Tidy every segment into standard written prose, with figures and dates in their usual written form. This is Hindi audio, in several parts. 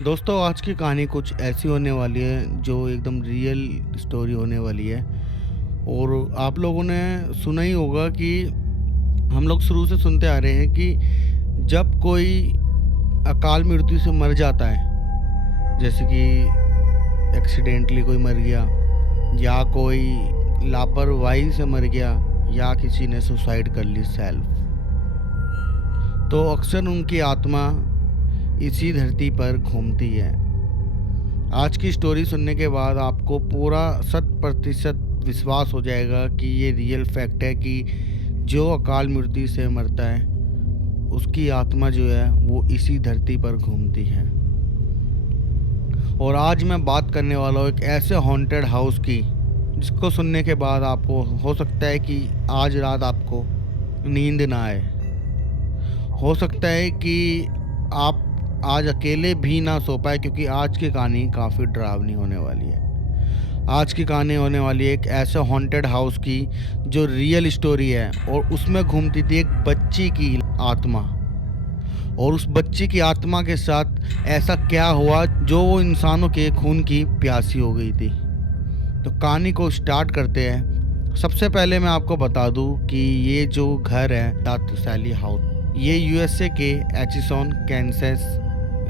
दोस्तों आज की कहानी कुछ ऐसी होने वाली है जो एकदम रियल स्टोरी होने वाली है। और आप लोगों ने सुना ही होगा कि हम लोग शुरू से सुनते आ रहे हैं कि जब कोई अकाल मृत्यु से मर जाता है, जैसे कि एक्सीडेंटली कोई मर गया या कोई लापरवाही से मर गया या किसी ने सुसाइड कर ली सेल्फ, तो अक्सर उनकी आत्मा इसी धरती पर घूमती है। आज की स्टोरी सुनने के बाद आपको पूरा 100% विश्वास हो जाएगा कि ये रियल फैक्ट है कि जो अकाल मृत्यु से मरता है उसकी आत्मा जो है वो इसी धरती पर घूमती है। और आज मैं बात करने वाला हूँ एक ऐसे हॉन्टेड हाउस की जिसको सुनने के बाद आपको हो सकता है कि आज रात आपको नींद ना आए। हो सकता है कि आप आज अकेले भी ना सो पाए, क्योंकि आज की कहानी काफ़ी डरावनी होने वाली है। आज की कहानी होने वाली है एक ऐसे हॉन्टेड हाउस की जो रियल स्टोरी है, और उसमें घूमती थी एक बच्ची की आत्मा। और उस बच्ची की आत्मा के साथ ऐसा क्या हुआ जो वो इंसानों के खून की प्यासी हो गई थी। तो कहानी को स्टार्ट करते हैं। सबसे पहले मैं आपको बता दूं कि ये जो घर है द सैली हाउस, ये यूएसए के एचिसन कैंसस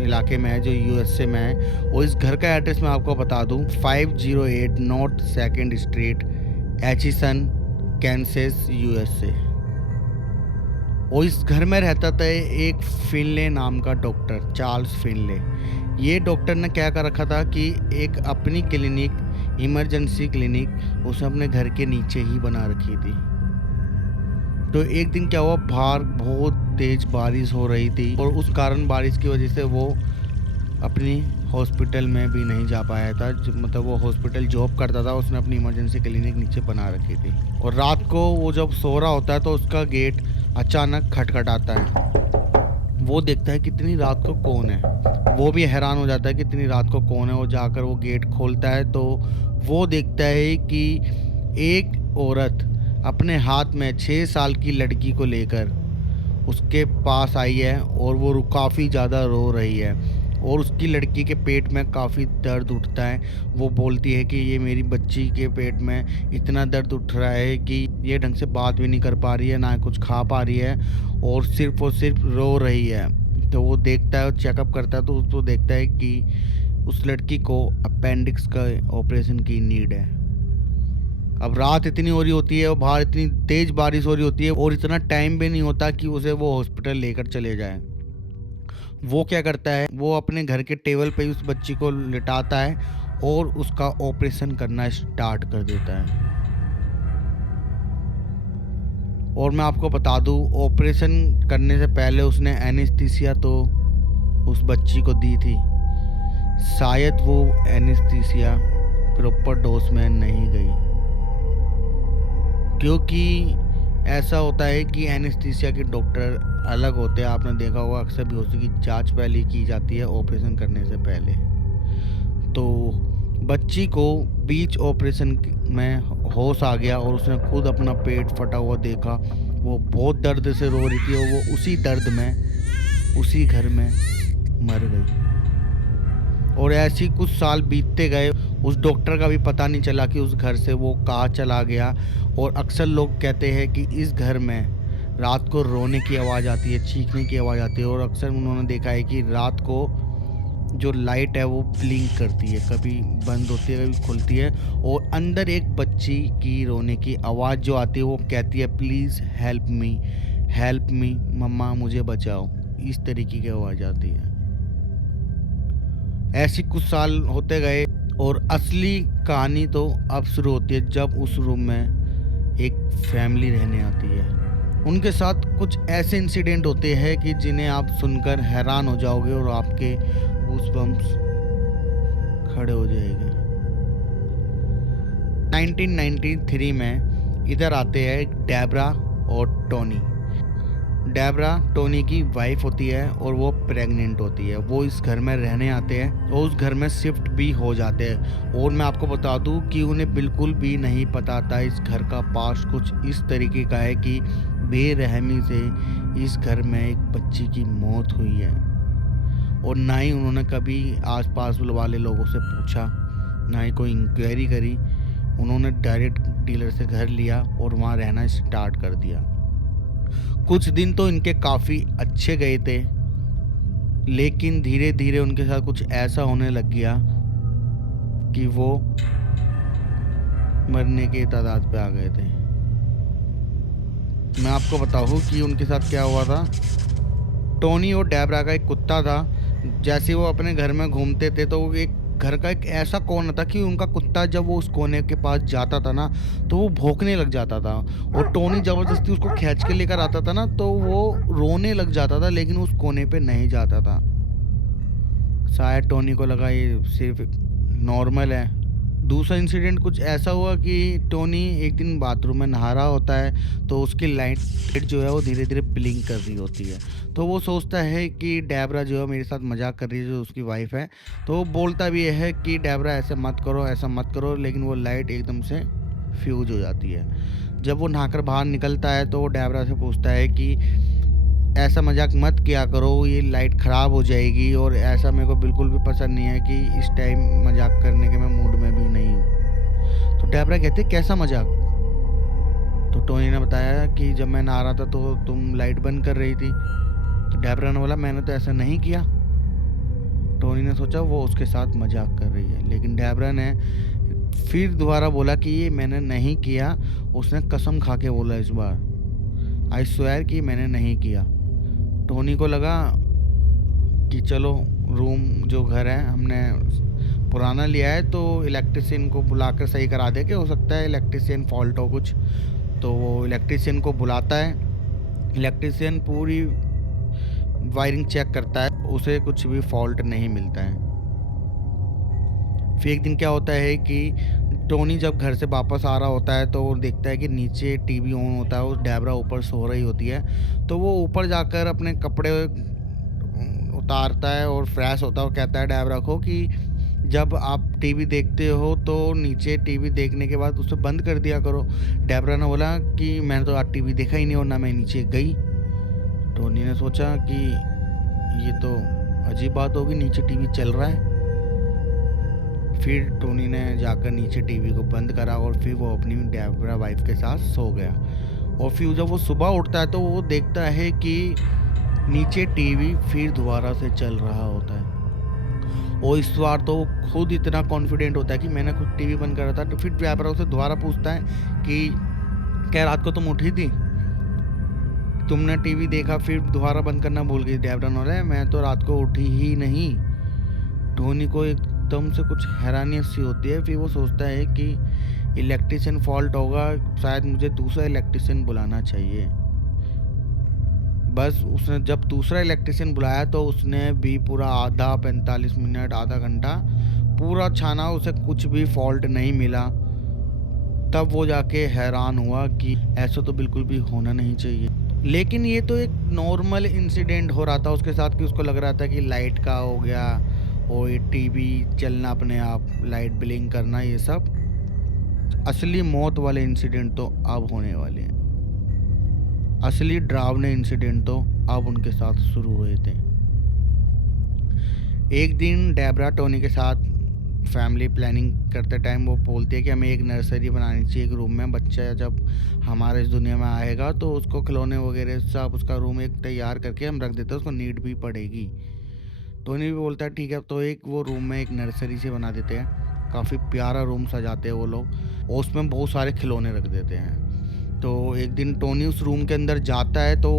इलाके में है, जो यूएसए में है। और इस घर का एड्रेस मैं आपको बता दूं 508 north second street, Aitchison Kansas, USA. और इस घर में रहता था एक फिनले नाम का डॉक्टर, चार्ल्स फिनले। ये डॉक्टर ने क्या कर रखा था कि एक अपनी क्लिनिक, इमरजेंसी क्लिनिक, उसने अपने घर के नीचे ही बना रखी थी। तो एक दिन क्या हुआ, बाहर बहुत तेज बारिश हो रही थी और उस कारण बारिश की वजह से वो अपनी हॉस्पिटल में भी नहीं जा पाया था। मतलब वो हॉस्पिटल जॉब करता था, उसने अपनी इमरजेंसी क्लिनिक नीचे बना रखी थी। और रात को वो जब सो रहा होता है तो उसका गेट अचानक खटखटाता है। वो देखता है कितनी रात को कौन है। वो भी हैरान हो जाता है कि इतनी रात को कौन है। वो जाकर वो गेट खोलता है तो वो देखता है कि एक औरत अपने हाथ में 6 साल की लड़की को लेकर उसके पास आई है, और वो काफ़ी ज़्यादा रो रही है। और उसकी लड़की के पेट में काफ़ी दर्द उठता है। वो बोलती है कि ये मेरी बच्ची के पेट में इतना दर्द उठ रहा है कि ये ढंग से बात भी नहीं कर पा रही है, ना कुछ खा पा रही है, और सिर्फ रो रही है। तो वो देखता है और चेकअप करता है, तो उसको देखता है कि उस लड़की को अपेंडिक्स का ऑपरेशन की नीड है। अब रात इतनी हो रही होती है और बाहर इतनी तेज बारिश हो रही होती है, और इतना टाइम भी नहीं होता कि उसे वो हॉस्पिटल लेकर चले जाए। वो क्या करता है, वो अपने घर के टेबल पे उस बच्ची को लिटाता है और उसका ऑपरेशन करना स्टार्ट कर देता है। और मैं आपको बता दूं, ऑपरेशन करने से पहले उसने एनेस्थीसिया तो उस बच्ची को दी थी। शायद वो एनेस्थीसिया प्रॉपर डोज में नहीं गई, क्योंकि ऐसा होता है कि एनेस्थीसिया के डॉक्टर अलग होते हैं। आपने देखा होगा अक्सर बेहोशी की जांच पहले की जाती है ऑपरेशन करने से पहले। तो बच्ची को बीच ऑपरेशन में होश आ गया और उसने खुद अपना पेट फटा हुआ देखा। वो बहुत दर्द से रो रही थी और वो उसी दर्द में उसी घर में मर गई। और ऐसे ही कुछ साल बीतते गए। उस डॉक्टर का भी पता नहीं चला कि उस घर से वो कहाँ चला गया। और अक्सर लोग कहते हैं कि इस घर में रात को रोने की आवाज़ आती है, चीखने की आवाज़ आती है। और अक्सर उन्होंने देखा है कि रात को जो लाइट है वो ब्लिंक करती है, कभी बंद होती है कभी खुलती है। और अंदर एक बच्ची की रोने की आवाज़ जो आती है वो कहती है, प्लीज़ हेल्प मी मम्मा, मुझे बचाओ। इस तरीके की आवाज़ आती है। ऐसी कुछ साल होते गए और असली कहानी तो अब शुरू होती है, जब उस रूम में एक फैमिली रहने आती है। उनके साथ कुछ ऐसे इंसिडेंट होते हैं कि जिन्हें आप सुनकर हैरान हो जाओगे और आपके गूज़बम्प्स खड़े हो जाएंगे। 1993 में इधर आते हैं डेब्रा और टोनी। डेब्रा टोनी की वाइफ होती है और वो प्रेग्नेंट होती है। वो इस घर में रहने आते हैं और उस घर में शिफ्ट भी हो जाते हैं। और मैं आपको बता दूं कि उन्हें बिल्कुल भी नहीं पता था इस घर का पास्ट कुछ इस तरीके का है कि बेरहमी से इस घर में एक बच्ची की मौत हुई है। और ना ही उन्होंने कभी आस-पास वाले लोगों से पूछा, ना ही कोई इंक्वायरी करी। उन्होंने डायरेक्ट डीलर से घर लिया और वहाँ रहना स्टार्ट कर दिया। कुछ दिन तो इनके काफ़ी अच्छे गए थे, लेकिन धीरे-धीरे उनके साथ कुछ ऐसा होने लग गया कि वो मरने के तादाद पे आ गए थे। मैं आपको बताऊँ कि उनके साथ क्या हुआ था। टोनी और डेबरा का एक कुत्ता था। जैसे वो अपने घर में घूमते थे तो एक घर का एक ऐसा कोना था कि उनका कुत्ता जब वो उस कोने के पास जाता था ना, तो वो भौंकने लग जाता था। और टोनी ज़बरदस्ती उसको खींच के लेकर आता था ना, तो वो रोने लग जाता था, लेकिन उस कोने पे नहीं जाता था। शायद टोनी को लगा ये सिर्फ नॉर्मल है। दूसरा इंसिडेंट कुछ ऐसा हुआ कि टोनी एक दिन बाथरूम में नहा रहा होता है, तो उसकी लाइट जो है वो धीरे धीरे ब्लिंक कर रही होती है। तो वो सोचता है कि डेबरा जो है मेरे साथ मजाक कर रही है, जो उसकी वाइफ है। तो वो बोलता भी है कि डेबरा ऐसे मत करो, ऐसा मत करो, लेकिन वो लाइट एकदम से फ्यूज हो जाती है। जब वो नहाकर बाहर निकलता है तो वो डेबरा से पूछता है कि ऐसा मजाक मत किया करो, ये लाइट ख़राब हो जाएगी, और ऐसा मेरे को बिल्कुल भी पसंद नहीं है कि इस टाइम मजाक करने के मैं मूड में भी नहीं हूँ। तो डेबरा कहते कैसा मजाक? तो टोनी ने बताया कि जब मैं नहा रहा था तो तुम लाइट बंद कर रही थी। तो डेबरा ने बोला मैंने तो ऐसा नहीं किया। टोनी ने सोचा वो उसके साथ मजाक कर रही है, लेकिन डेबरा ने फिर दोबारा बोला कि ये मैंने नहीं किया। उसने कसम खा के बोला इस बार, आई स्वेयर कि मैंने नहीं किया। टोनी को लगा कि चलो रूम जो घर है हमने पुराना लिया है, तो इलेक्ट्रिशियन को बुलाकर सही करा दे, कि हो सकता है इलेक्ट्रिशियन फॉल्ट हो कुछ। तो वो इलेक्ट्रिशियन को बुलाता है। इलेक्ट्रिशियन पूरी वायरिंग चेक करता है, उसे कुछ भी फॉल्ट नहीं मिलता है। फिर एक दिन क्या होता है कि टोनी जब घर से वापस आ रहा होता है तो वो देखता है कि नीचे टीवी ऑन होता है, और डेबरा ऊपर सो रही होती है। तो वो ऊपर जाकर अपने कपड़े उतारता है और फ्रेश होता है, और कहता है डेबरा को कि जब आप टीवी देखते हो तो नीचे टीवी देखने के बाद उसे बंद कर दिया करो। डेबरा ने बोला कि मैंने तो आज टीवी देखा ही नहीं और ना मैं नीचे गई। टोनी ने सोचा कि ये तो अजीब बात होगी, नीचे टीवी चल रहा है। फिर टोनी ने जाकर नीचे टीवी को बंद करा और फिर वो अपनी डेबरा वाइफ के साथ सो गया। और फिर जब वो सुबह उठता है तो वो देखता है कि नीचे टीवी फिर दोबारा से चल रहा होता है। और इस बार तो खुद इतना कॉन्फिडेंट होता है कि मैंने खुद टीवी बंद करा था। तो फिर डेबरा उसे दोबारा पूछता है कि क्या रात को तुम उठी थी, तुमने टीवी देखा फिर दोबारा बंद करना भूल गई? डेबरा ने बोला मैं तो रात को उठी ही नहीं। टोनी को एकदम से कुछ हैरानियत सी होती है। फिर वो सोचता है कि इलेक्ट्रिशियन फॉल्ट होगा, शायद मुझे दूसरा इलेक्ट्रिशियन बुलाना चाहिए। बस उसने जब दूसरा इलेक्ट्रिशियन बुलाया तो उसने भी पूरा आधा 45 मिनट आधा घंटा पूरा छाना, उसे कुछ भी फॉल्ट नहीं मिला। तब वो जाके हैरान हुआ कि ऐसा तो बिल्कुल भी होना नहीं चाहिए। लेकिन ये तो एक नॉर्मल इंसिडेंट हो रहा था उसके साथ, कि उसको लग रहा था कि लाइट का हो गया और ये टीवी चलना अपने आप, लाइट ब्लिंक करना, ये सब। असली मौत वाले इंसिडेंट तो अब होने वाले हैं। असली डरावने इंसिडेंट तो अब उनके साथ शुरू हुए थे। एक दिन डेबरा टोनी के साथ फैमिली प्लानिंग करते टाइम वो बोलती है कि हमें एक नर्सरी बनानी चाहिए एक रूम में। बच्चा जब हमारे इस दुनिया में आएगा तो उसको खिलौने वगैरह सब, उसका रूम एक तैयार करके हम रख देते हैं, उसको नीड भी पड़ेगी। टोनी भी बोलता है ठीक है, तो एक वो रूम में एक नर्सरी से बना देते हैं। काफ़ी प्यारा रूम सजाते हैं वो लोग, और उसमें बहुत सारे खिलौने रख देते हैं। तो एक दिन टोनी उस रूम के अंदर जाता है तो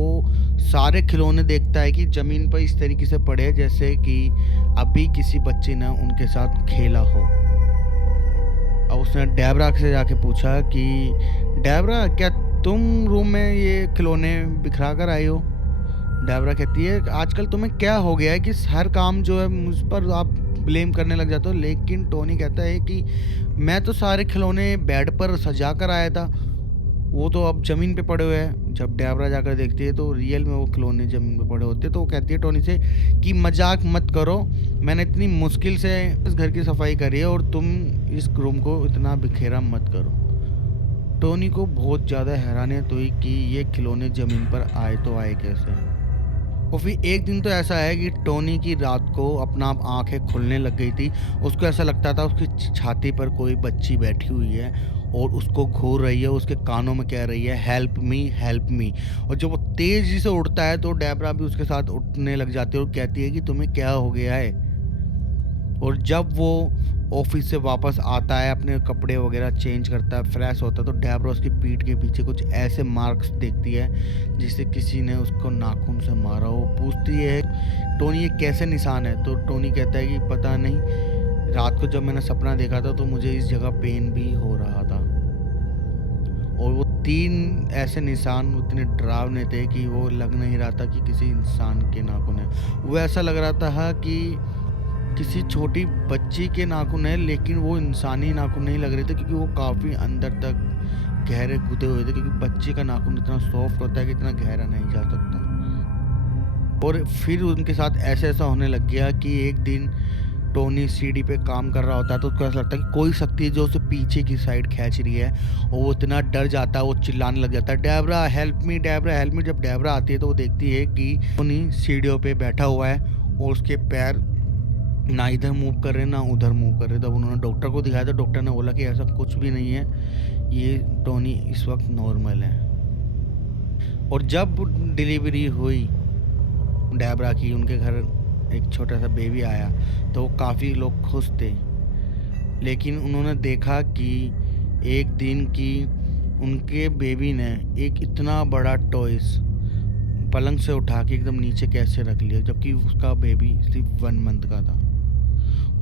सारे खिलौने देखता है कि ज़मीन पर इस तरीके से पड़े हैं जैसे कि अभी किसी बच्चे ने उनके साथ खेला हो। अब उसने डेबरा से जाके पूछा कि डेबरा क्या तुम रूम में ये खिलौने बिखरा कर आई हो? डेबरा कहती है आजकल तुम्हें क्या हो गया है कि हर काम जो है मुझ पर आप ब्लेम करने लग जाते हो। लेकिन टोनी कहता है कि मैं तो सारे खिलौने बेड पर सजा कर आया था, वो तो अब ज़मीन पे पड़े हुए हैं। जब डेबरा जाकर देखती है तो रियल में वो खिलौने ज़मीन पे पड़े होते हैं। तो वो कहती है टोनी से कि मजाक मत करो, मैंने इतनी मुश्किल से इस घर की सफाई करी है और तुम इस रूम को इतना बिखेरा मत करो। टोनी को बहुत ज़्यादा हैरानियत हुई कि ये खिलौने ज़मीन पर आए तो आए कैसे। और फिर एक दिन तो ऐसा है कि टोनी की रात को अपना आप आँखें खुलने लग गई थी। उसको ऐसा लगता था उसकी छाती पर कोई बच्ची बैठी हुई है और उसको घूर रही है, उसके कानों में कह रही है हेल्प मी। और जब वो तेज़ी से उठता है तो डेबरा भी उसके साथ उठने लग जाती है और कहती है कि तुम्हें क्या हो गया है? और जब वो ऑफिस से वापस आता है, अपने कपड़े वगैरह चेंज करता है, फ्रेश होता है, तो डेबरा उसकी पीठ के पीछे कुछ ऐसे मार्क्स देखती है जिससे किसी ने उसको नाखून से मारा हो। पूछती है टोनी ये कैसे निशान है? तो टोनी कहता है कि पता नहीं, रात को जब मैंने सपना देखा था तो मुझे इस जगह पेन भी हो रहा था। और वो 3 ऐसे निशान इतने डरावने थे कि वो लग नहीं रहा था कि किसी इंसान के नाखून है। वो ऐसा लग रहा था कि किसी छोटी बच्ची के नाखून है, लेकिन वो इंसानी नाखून नहीं लग रहे थे क्योंकि वो काफ़ी अंदर तक गहरे गुदे हुए थे, क्योंकि बच्ची का नाखून इतना सॉफ्ट होता है कि इतना गहरा नहीं जा सकता। और फिर उनके साथ ऐसा होने लग गया कि एक दिन टोनी सीढ़ी पे काम कर रहा होता है तो उसको ऐसा लगता है कि कोई शक्ति है जो उसे पीछे की साइड खींच रही है, और वो इतना डर जाता है, वो चिल्लाने लग जाता है Debra help me, Debra help me. जब डेबरा आती है तो वो देखती है कि टोनी सीढ़ियों पे बैठा हुआ है और उसके पैर ना इधर मूव कर रहे ना उधर मूव कर रहे। तब उन्होंने डॉक्टर को दिखाया तो डॉक्टर ने बोला कि ऐसा कुछ भी नहीं है, ये टोनी इस वक्त नॉर्मल है। और जब डिलीवरी हुई डेबरा की, उनके घर एक छोटा सा बेबी आया तो काफ़ी लोग खुश थे। लेकिन उन्होंने देखा कि एक दिन की उनके बेबी ने एक इतना बड़ा टॉयस पलंग से उठा के एकदम नीचे कैसे रख लिया, जबकि उसका बेबी सिर्फ 1 मंथ का था।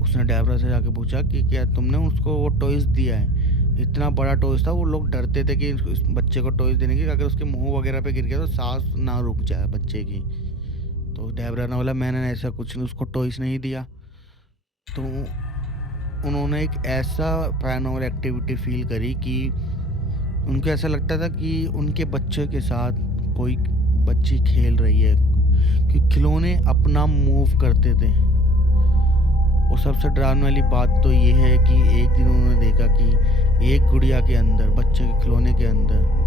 उसने डेबरा से जाके पूछा कि क्या तुमने उसको वो टॉयस दिया है? इतना बड़ा टॉयस था, वो लोग डरते थे कि इस बच्चे को टॉयस देने की, अगर उसके मुंह वगैरह पे गिर गया तो सांस ना रुक जाए बच्चे की। तो डेबरा ने बोला मैंने ऐसा कुछ नहीं, उसको टॉयस नहीं दिया। तो उन्होंने एक ऐसा पैरानॉर्मल एक्टिविटी फील करी कि उनको ऐसा लगता था कि उनके बच्चे के साथ कोई बच्ची खेल रही है, कि खिलौने अपना मूव करते थे। और सबसे डरावने वाली बात तो ये है कि एक दिन उन्होंने देखा कि एक गुड़िया के अंदर, बच्चे के खिलौने के अंदर,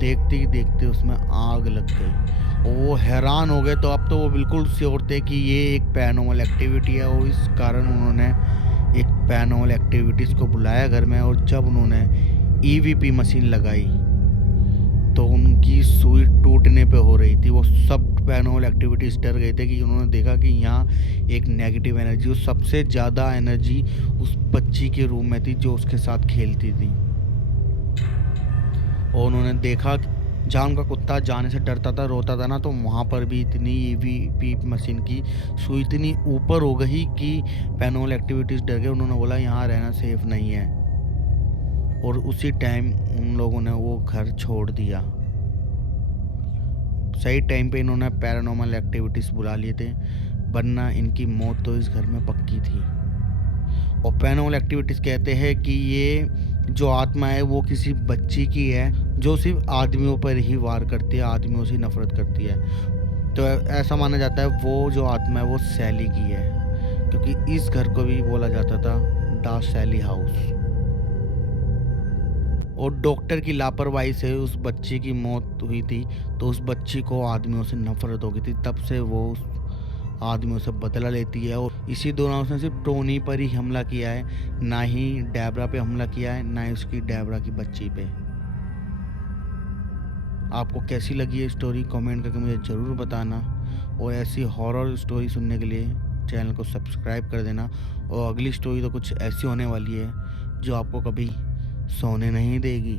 देखते ही देखते उसमें आग लग गई। और वो हैरान हो गए। तो अब तो वो बिल्कुल श्योर थे कि ये एक पैरानॉर्मल एक्टिविटी है, और इस कारण उन्होंने एक पैरानॉर्मल एक्टिविटीज़ को बुलाया घर में। और जब उन्होंने ईवीपी मशीन लगाई तो उनकी सुई टूटने पे हो रही थी। वो सब पैरानॉर्मल एक्टिविटीज़ डर गए थे कि उन्होंने देखा कि यहाँ एक नेगेटिव एनर्जी, और सबसे ज़्यादा एनर्जी उस बच्ची के रूम में थी जो उसके साथ खेलती थी। और उन्होंने देखा जहाँ उनका कुत्ता जाने से डरता था, रोता था ना, तो वहाँ पर भी इतनी ईवीपी मशीन की सुई इतनी ऊपर हो गई कि पैरानॉर्मल एक्टिविटीज़ डर गए। उन्होंने बोला यहाँ रहना सेफ नहीं है, और उसी टाइम उन लोगों ने वो घर छोड़ दिया। सही टाइम पे इन्होंने पैरानॉर्मल एक्टिविटीज़ बुला लिए थे, वरना इनकी मौत तो इस घर में पक्की थी। और पैरानॉर्मल एक्टिविटीज़ कहते हैं कि ये जो आत्मा है वो किसी बच्ची की है जो सिर्फ आदमियों पर ही वार करती है, आदमियों से नफरत करती है। तो ऐसा माना जाता है वो जो आत्मा है वो सैली की है, क्योंकि इस घर को भी बोला जाता था द सैली हाउस। और डॉक्टर की लापरवाही से उस बच्ची की मौत हुई थी, तो उस बच्ची को आदमियों से नफरत हो गई थी। तब से वो उस आदमियों से बदला लेती है, और इसी दौरान उसने सिर्फ टोनी पर ही हमला किया है, ना ही डेबरा पे हमला किया है, ना ही उसकी डेबरा की बच्ची पे। आपको कैसी लगी ये स्टोरी कमेंट करके मुझे ज़रूर बताना, और ऐसी हॉरर स्टोरी सुनने के लिए चैनल को सब्सक्राइब कर देना। और अगली स्टोरी तो कुछ ऐसी होने वाली है जो आपको कभी सोने नहीं देगी।